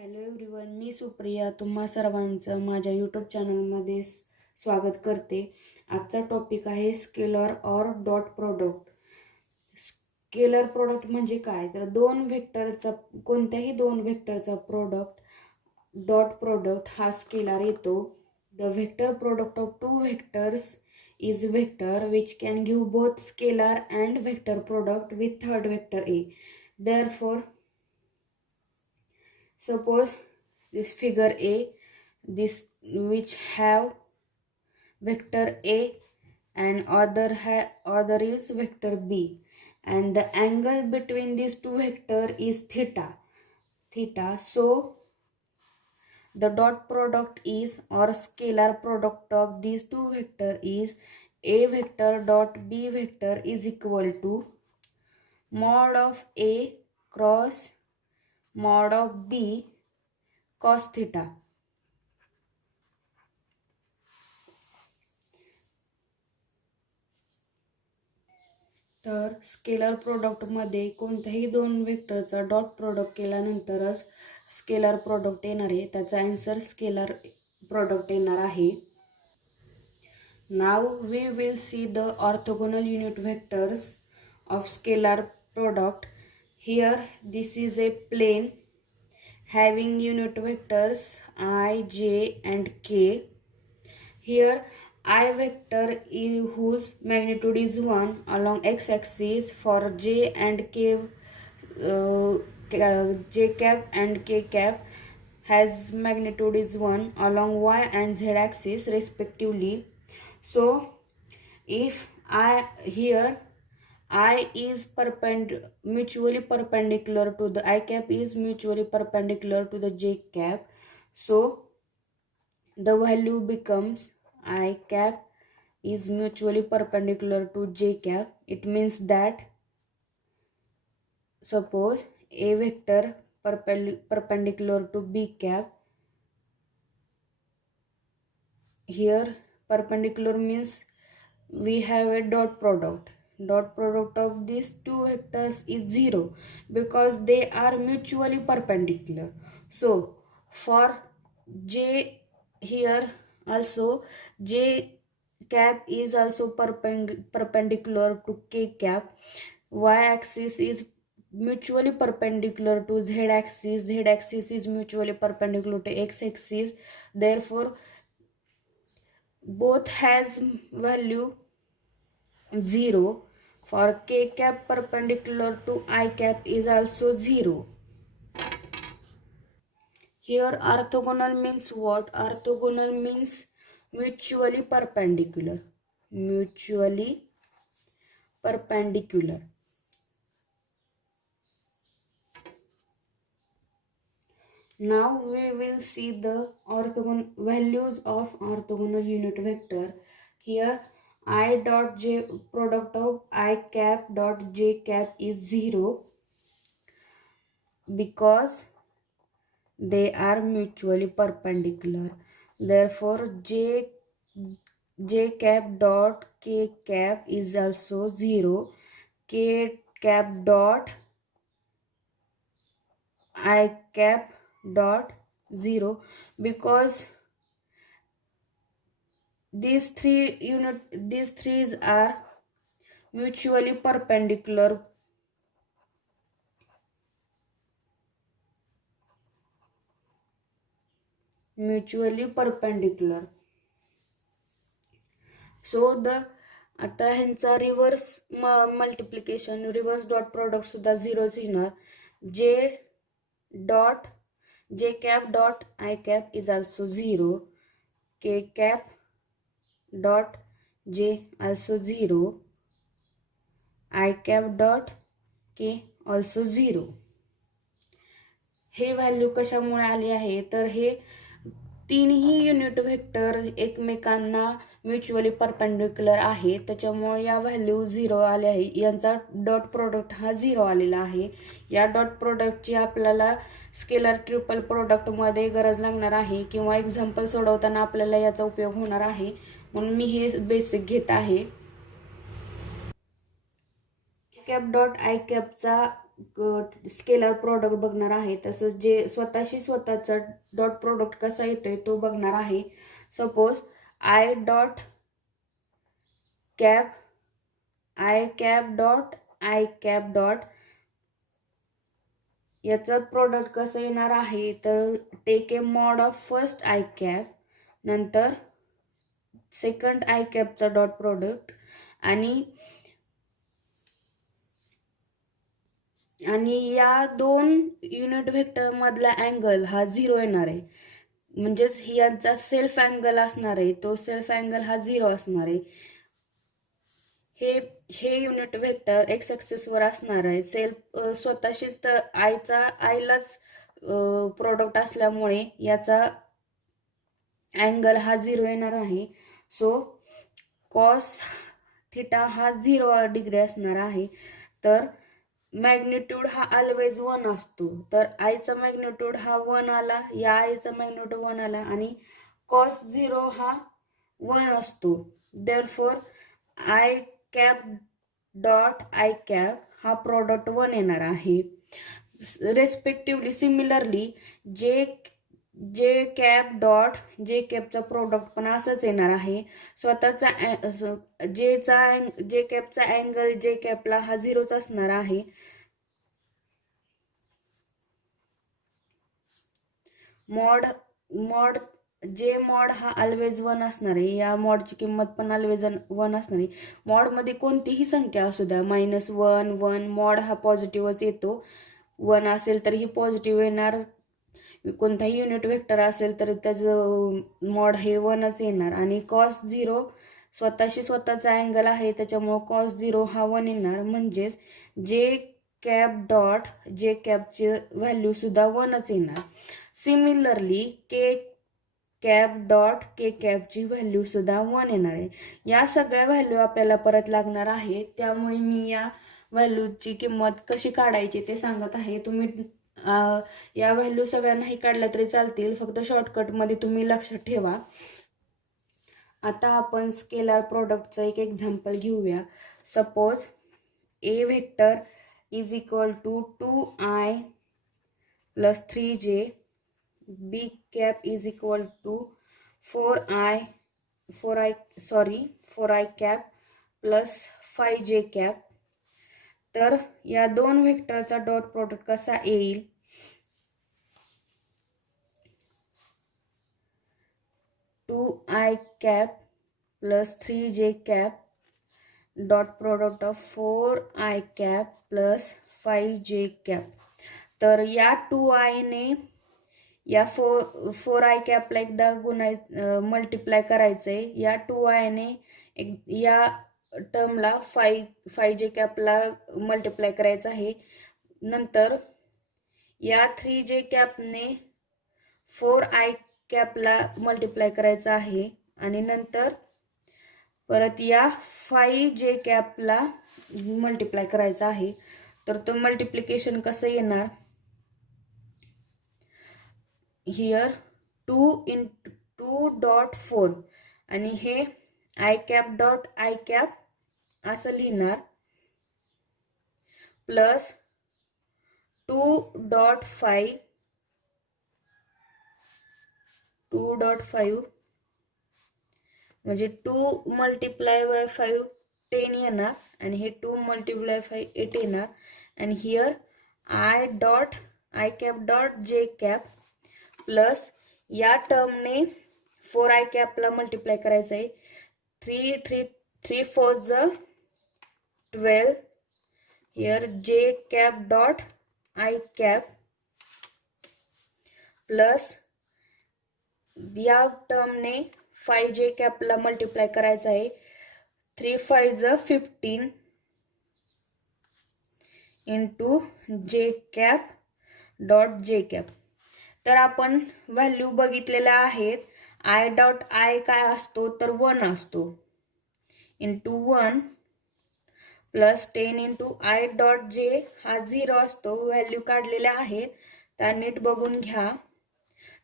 Hello everyone, मी सुप्रिया तुम्हा सर्वांचं माझ्या यूट्यूब चॅनलमध्ये स्वागत करते. आजचा टॉपिक आहे स्केलर और डॉट प्रोडक्ट. स्केलर प्रोडक्ट म्हणजे काय, तर कोणत्याही दोन व्हेक्टरचा प्रोडक्ट डॉट प्रोडक्ट हा स्केलर येतो. The vector product of two vectors is vector which can give both scalar and vector product with third vector a. Therefore, suppose this figure A, this which have vector A and other is vector B, and the angle between these two vector is theta. So the dot product is, or scalar product of these two vector is, A vector dot B vector is equal to mod of A cross mod of B cos theta. तर scalar प्रोडक्टमध्ये कोणत्याही दोन वेक्टरचा dot product केल्यानंतरच scalar product येणार आहे. त्याचा answer scalar product येणार आहे. Now we will see the orthogonal unit vectors of scalar product. Here this is a plane having unit vectors I, J and K. Here I vector whose magnitude is 1 along x-axis for J and K, J cap and K cap has magnitude is 1 along y and z axis respectively. So if here I is mutually perpendicular to the I cap is mutually perpendicular to the J cap. So the value becomes I cap is mutually perpendicular to J cap. It means that suppose A vector perpendicular to B cap. Here perpendicular means we have a dot product. Dot product of these two vectors is 0 because they are mutually perpendicular. So for J, here also J cap is also perpendicular to K cap. Y axis is mutually perpendicular to Z axis. Z axis is mutually perpendicular to X axis. Therefore both has value 0. For K cap perpendicular to I cap is also 0. Here orthogonal means what? Orthogonal means mutually perpendicular. Mutually perpendicular. Now we will see the values of orthogonal unit vector. Here I dot j product of I cap dot j cap is 0 because they are mutually perpendicular. Therefore j cap dot k cap is also 0. K cap dot I cap dot 0 because these threes are mutually perpendicular. So the आता ह्यांचा reverse multiplication, reverse dot product सुद्धा 0च येणार. J cap dot I cap is also 0. K cap dot J also 0. I cap dot K also 0. हे value कशामुळे आली आहे, तर हे तीनही युनिट व्हेक्टर एकमेकांना म्युच्युअली परपेंडिक्युलर आहे, त्याच्यामुळे या व्हॅल्यू 0 आले आहे. यांचा डॉट प्रोडक्ट हा 0 आलेला आहे. या डॉट प्रोडक्टची आपल्याला स्केलर ट्रिपल प्रोडक्टमध्ये गरज लागणार आहे किंवा एक्झाम्पल सोडवताना आपल्याला याचा उपयोग होणार आहे, म्हणून मी हे बेसिक घेत आहे. Cap dot I captcha scalar product बघणार आहे. तसंच जे स्वतःचा डॉट प्रोडक्ट कसा येतोय तो बघणार आहे. सपोज आय कॅप डॉट याचं प्रोडक्ट कसं येणार आहे, तर take a mod of first I cap, नंतर सेकंड आय कॅपचा डॉट प्रोडक्ट आणि या दोन युनिट व्हेक्टर मधला अँगल हा 0 येणार आहे. म्हणजेच यांचा सेल्फ अँगल असणार आहे, तो सेल्फ अँगल हा 0 असणार आहे. हे युनिट व्हेक्टर एक्स ऍक्सिस वर असणार आहे. स्वतःशीच तर आयलाच प्रोडक्ट असल्यामुळे याचा अँगल हा 0 येणार आहे. सो कॉस थिटा हा 0 डिग्री असणार आहे. तर मॅग्निट्यूड हा ऑलवेज 1 असतो. तर आयचा मॅग्निट्यूड हा 1 आला, या आयचा मॅग्निट्यूड 1 आला आणि कॉस 0 हा 1 असतो. Therefore I cap dot I cap हा प्रोडक्ट 1 येणार आहे. Respectively similarly J cap dot J कॅपचा प्रोडक्ट पण असंच येणार आहे. स्वतःचा जे कॅपचा अँगल जे कॅपला हा 0च असणार आहे. मॉड हा ऑलवेज 1 असणार आहे. या मॉडची किंमत पण ऑलवेज 1 असणार आहे. मॉडमध्ये कोणतीही संख्या असू द्या, -1 1, मॉड हा पॉझिटिव्हच येतो. 1 असेल तर ही पॉझिटिव्ह येणार. कोणताही युनिट व्हेक्टर असेल तर त्याचं मॉड हे 1च येणार. आणि कॉस 0 स्वतःचा अँगल आहे, त्याच्यामुळे कॉस 0 हा 1 येणार. म्हणजेच जे कॅप डॉट जे कॅपची व्हॅल्यू सुद्धा 1च येणार. सिमिलरली के कॅप डॉट के कॅपची व्हॅल्यू सुद्धा 1 येणार आहे. या सगळ्या व्हॅल्यू आपल्याला परत लागणार आहे. त्यामुळे मी या व्हॅल्यूची किंमत कशी काढायची ते सांगत आहे. तुम्ही या व्हॅल्यू सगळ्यांनाही काढल्या तरी चालतील, फक्त शॉर्टकटमध्ये तुम्ही लक्षात ठेवा. आता आपण स्केलर प्रोडक्टचं एक एक्झाम्पल घेऊया. Suppose A vector is equal to 2i plus 3j, B cap is equal to 4i cap plus 5j cap. तर या दोन व्हेक्टरचा डॉट प्रोडक्ट कसा येईल? 2i cap plus 3j cap dot product of 4i cap plus 5j cap. तर या 2i ने या 4i कॅपला एकदा मल्टिप्लाय करायचंय. या 2i ने या टर्मला 5j कॅपला मल्टिप्लाय करायचं आहे. नंतर या 3j कॅपने 4i कॅपला मल्टिप्लाय करायचं आहे आणि नंतर परत या 5j कॅपला मल्टिप्लाय करायचं आहे. तर तो मल्टिप्लिकेशन कसं येणार? हिअर 2 आणि हे I cap dot I cap असं लिहिणार प्लस 2.5 म्हणजे 2 मल्टिप्लाय बाय 5 10 येणार आणि हे 2 मल्टिप्लाय 5 8 येणार. आणि हिअर आय कॅप डॉट जे कॅप प्लस या टर्मने 4i कॅपला मल्टिप्लाय करायचं आहे. 3 4 12. हिअर जे cap dot I cap plus या टर्मने 5j कॅपला मल्टिप्लाय करायचं आहे. 3 5 15 इंटू जे कॅप डॉट जे कॅप. तर आपण व्हॅल्यू बघितलेल्या आहेत. आय डॉट आय काय असतो तर 1 असतो. Into 1 plus 10 into I dot J हा 0 असतो. व्हॅल्यू काढलेल्या आहेत त्या नीट बघून घ्या.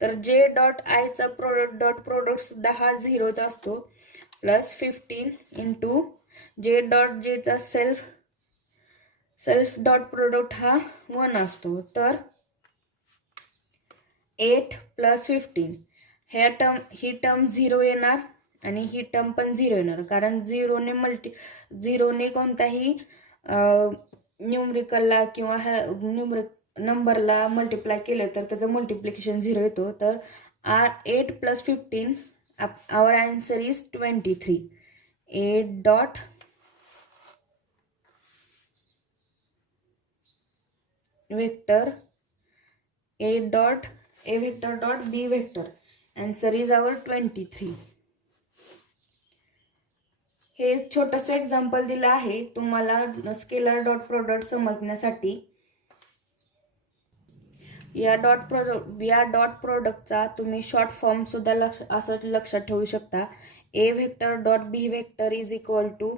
तर जे डॉट आयचा डॉट प्रोडक्ट सुद्धा हा 0च असतो. प्लस 15 इंटू जे डॉट जेचा सेल्फ डॉट प्रोडक्ट हा 1 असतो. तर 8 + 15 ही टर्म 0 येणार आणि ही टर्म पण 0 येणार, कारण झिरोने कोणताही न्यूमरिकलला किंवा नंबरला मल्टिप्लाय केलं तर त्याचं मल्टिप्लिकेशन 0 येतो. तर 8 + 15 our answer is 23. 8 dot vector A vector dot B vector. Answer is our 23. हे छोटंसं एक्झाम्पल दिलं आहे तुम्हाला स्केलर डॉट प्रोडक्ट समजण्यासाठी. या डॉट प्रोडक्टचा तुम्ही शॉर्ट फॉर्म सुद्धा असं लक्षात ठेवू शकता. A vector dot B vector is equal to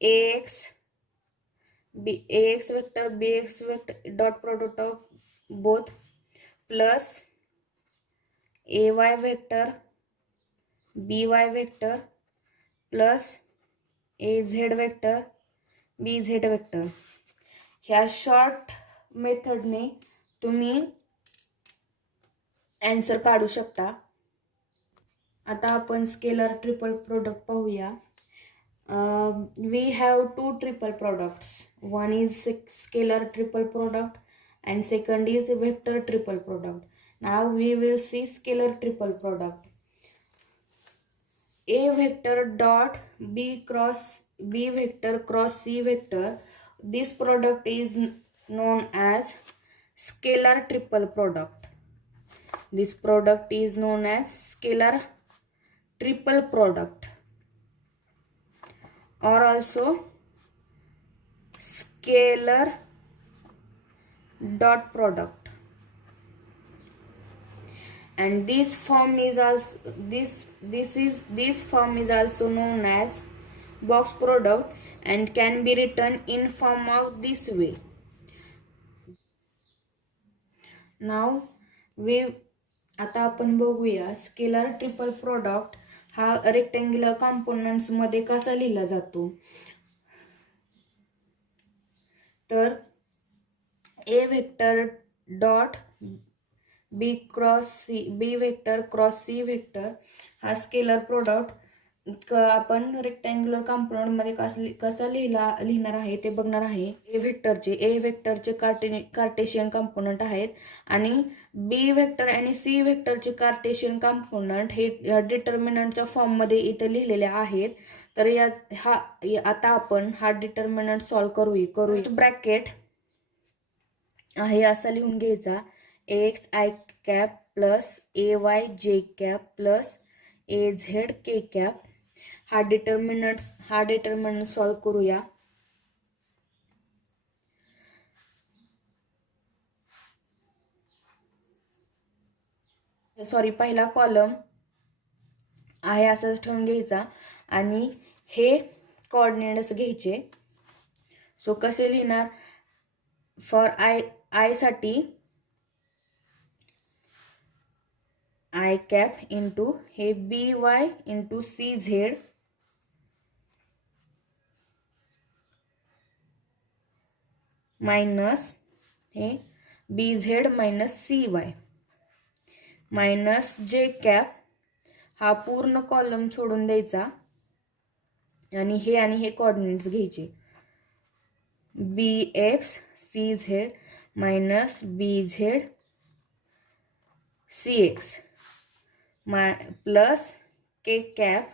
ax vector bx vector dot product of both plus ay vector by vector plus az vector bz vector. ह्या short मेथडने तुम्ही आन्सर काढू शकता. आता आपण स्केलर ट्रिपल प्रोडक्ट पाहूया. We have 2 triple products. One is scalar triple product and second is vector triple product. Now we will see scalar triple product. A vector dot B vector cross C vector. This product is known as scalar triple product. This product is known as scalar triple product, or also scalar dot product. And this form is also this form is also known as box product and can be written in form of this way. Now आता आपण बघूया scalar triple product हा rectangular components मध्ये कसा लिहिला जातो. तर A vector dot B vector cross C vector हा स्केलर प्रोडक्ट आपण रेक्टेंग्युलर कॉम्पोनंट मध्ये कसा लिहिणार आहे ते बघणार आहे. ए वेक्टरचे कार्टेशियन कॉम्पोनंट आहेत आणि बी वेक्टर आणि सी वेक्टरचे कार्टेशियन कॉम्पोनंट हे डिटर्मिनंटच्या फॉर्म मध्ये इथे लिहिलेले आहेत. तर आता आपण हा डिटर्मिनंट सॉल्व्ह करू. ब्रॅकेट आहे असा लिहून घ्यायचा. X i cap plus AY J cap plus AZ K cap. हा डिटर्मिनंट सॉल्व्ह करूया. पहिला कॉलम आहे असंच ठेवून घ्यायचा आणि हे कोऑर्डिनेट्स घ्यायचे. सो कसे लिहिणार. फॉर आय साठी आय कॅप इंटू हे BY इंटू CZ मायनस हे BZ minus CY minus J cap. हा पूर्ण कॉलम सोडून द्यायचा आणि हे कोऑर्डिनेट्स घ्यायचे. BX CZ minus BZ CX plus K cap.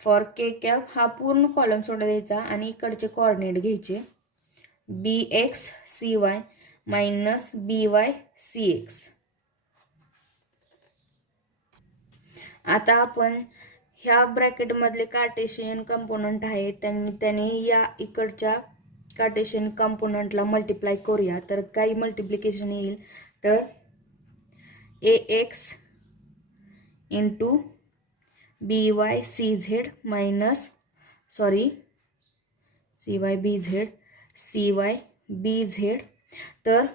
For K cap हा पूर्ण कॉलम सोडून द्यायचा आणि इकडचे कोऑर्डिनेट घ्यायचे. BX CY minus BY CX. आता आपण ह्या ब्रॅकेट मधले कार्टेशियन कंपोनंट आहेत त्यांनी या इकडच्या कार्टेशियन कंपोनंटला मल्टिप्लाय करूया. तर काही मल्टिप्लिकेशन येईल. तर AX into BY CZ minus CY BZ CY BZ. तर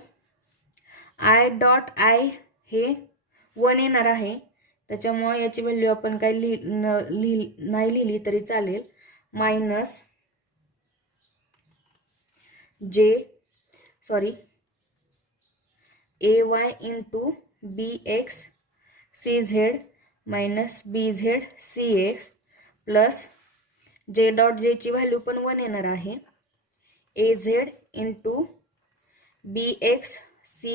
I डॉट I हे 1 येणार आहे. त्याच्यामुळे याची व्हॅल्यू आपण काही नाही लिहिली तरी चालेल. Minus ay into bx cz minus bz cx plus j dot j ची व्हॅल्यू पण 1 येणार आहे az into bx cy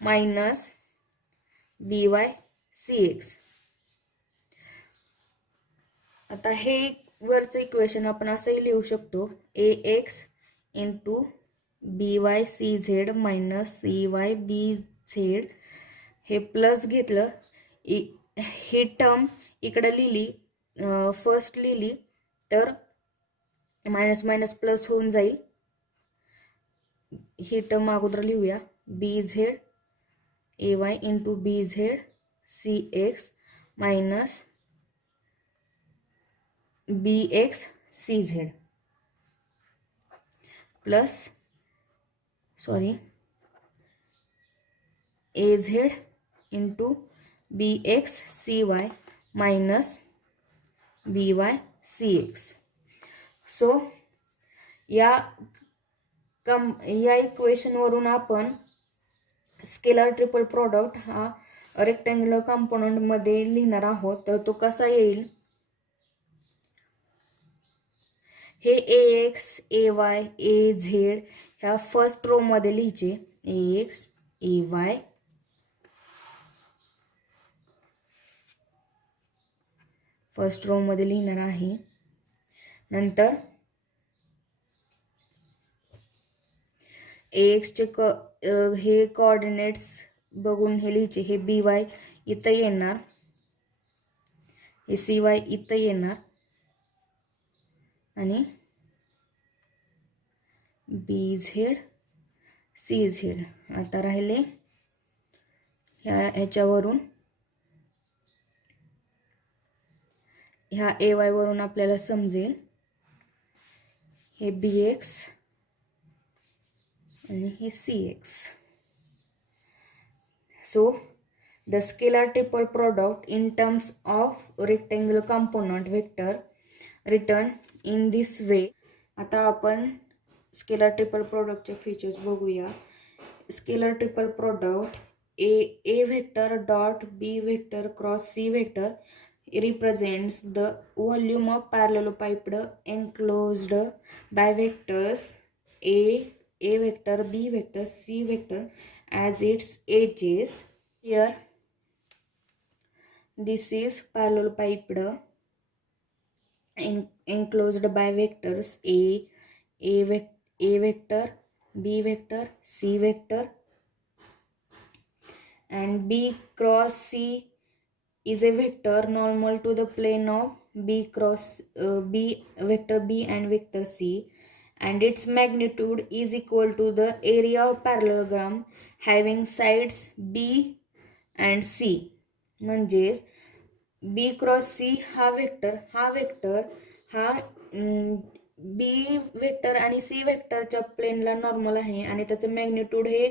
minus by cx. आता हे वरचं इक्वेशन आपण असंही लिहू शकतो ax into by cz minus cy bz हे प्लस घेतलं ही टर्म इकडे लिहिली फर्स्ट लिहिली तर मायनस मायनस प्लस होऊन जाईल ही टर्म अगोदर लिहूया bz ay into bz cx minus bx cz plus az into bx cy minus by cx. So या इक्वेशन वरून आपण स्केलर ट्रिपल प्रोडक्ट हा रेक्टँग्युलर कंपोनंट मध्ये लिहिणार आहोत. तर तो कसा येईल हे ax ay az ह्या फर्स्ट रो मध्ये लिहायचे ax ay फर्स्ट रो मध्ये लिहिणार आहे. नंतर ax चे हे कोऑर्डिनेट्स बघून हे लिहायचे हे by इथं येणार हे cy इथं येणार आणि bz cz. आता राहिले ह्याच्यावरून ह्या ay वरून आपल्याला समजेल हे bx आणि हे cx. So the scalar triple product in terms of rectangular component vector written in this way. आता आपण स्केलर ट्रिपल प्रोडक्टचे फीचर्स बघूया. Scalar triple product a vector dot b vector cross c vector represents the volume of parallelepiped enclosed by vectors a vector b vector c vector as its edges. Here this is parallelepiped enclosed by vectors a vector b vector c vector and b cross c is a vector normal to the plane of b cross b vector b and vector c, and its magnitude is equal to the area of parallelogram having sides b and c. म्हणजेच b cross c हा vector हा बी vector आणि C वेक्टरच्या प्लेनला normal आहे आणि त्याचं magnitude हे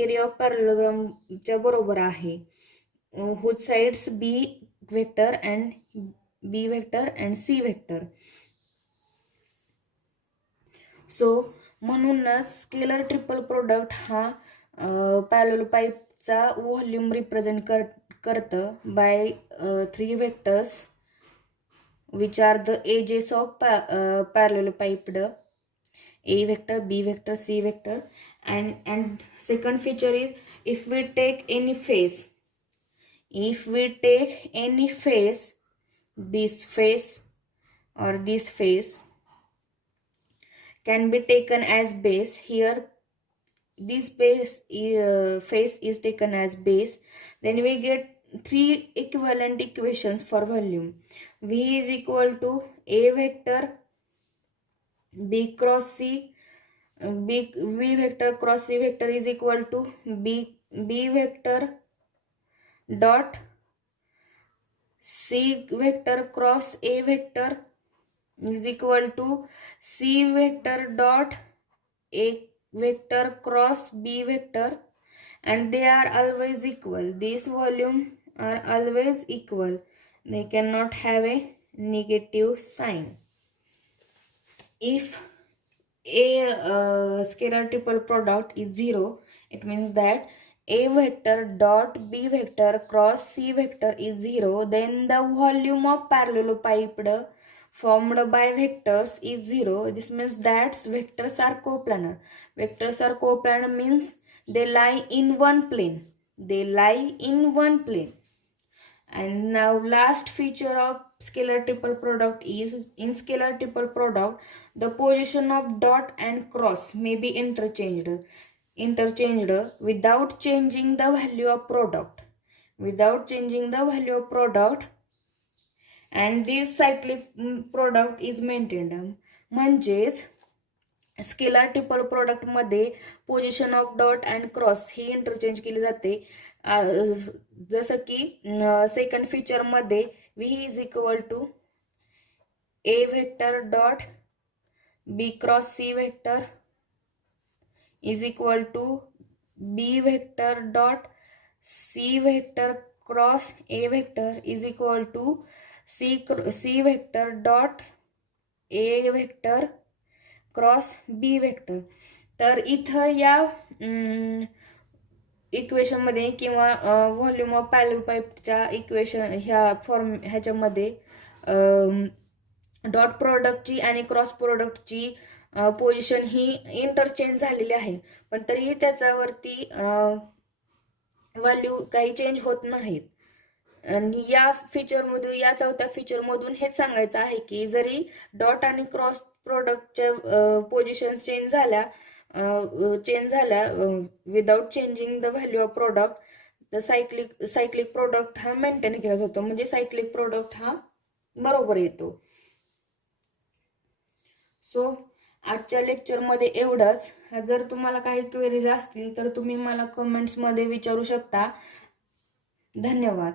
एरिया ऑफ पॅरलेलोग्रामच्या बरोबर आहे. whose sides b vector and c vector. So म्हणूनच स्केलर ट्रिपल प्रोडक्ट हा पॅरलेलोपाईपचा व्हॉल्यूम रिप्रेझेंट करतं by 3 vectors which are the edges of parallelepiped a vector b vector c vector. And second feature is if we take any face this face or this face can be taken as base. Here this face is taken as base, then we get 3 equivalent equations for volume. V is equal to a vector b cross c v vector cross c vector is equal to b vector dot c vector cross a vector is equal to c vector dot a vector cross b vector, and they are always equal. This volume are always equal. They cannot have a negative sign. If a scalar triple product is 0, it means that a vector dot b vector cross c vector is 0, then the volume of parallelepiped formed by vectors is 0. This means that vectors are coplanar. Vectors are coplanar means they lie in one plane. They lie in one plane. And now last feature of scalar triple product is, in scalar triple product the position of dot and cross may be interchanged without changing the value of product, and this cyclic product is maintained. म्हणजेच स्केलर triple प्रोडक्ट मध्ये position of dot and cross ही interchange केली जाते. जसं की second feature मध्ये V is equal to A vector dot B cross C vector is equal to B vector dot C vector cross A vector is equal to C vector dot A vector cross B vector. तर इथं या equation मध्ये किंवा volume of parallel equation ह्याच्यामध्ये dot प्रोडक्टची आणि cross प्रोडक्टची position ही interchange झालेली आहे, पण तरीही त्याच्यावरती व्हॅल्यू काही चेंज होत नाहीत. आणि या चौथ्या फीचर मधून हेच सांगायचं आहे की जरी डॉट आणि क्रॉस प्रोडक्टच्या पोझिशन चेंज झाल्या without changing the value of product, the cyclic product हा मेंटेन केला जातो. म्हणजे सायक्लिक प्रोडक्ट हा बरोबर येतो. सो आजच्या लेक्चरमध्ये एवढंच. जर तुम्हाला काही क्वेरीज असतील तर तुम्ही मला कमेंट्समध्ये विचारू शकता. धन्यवाद.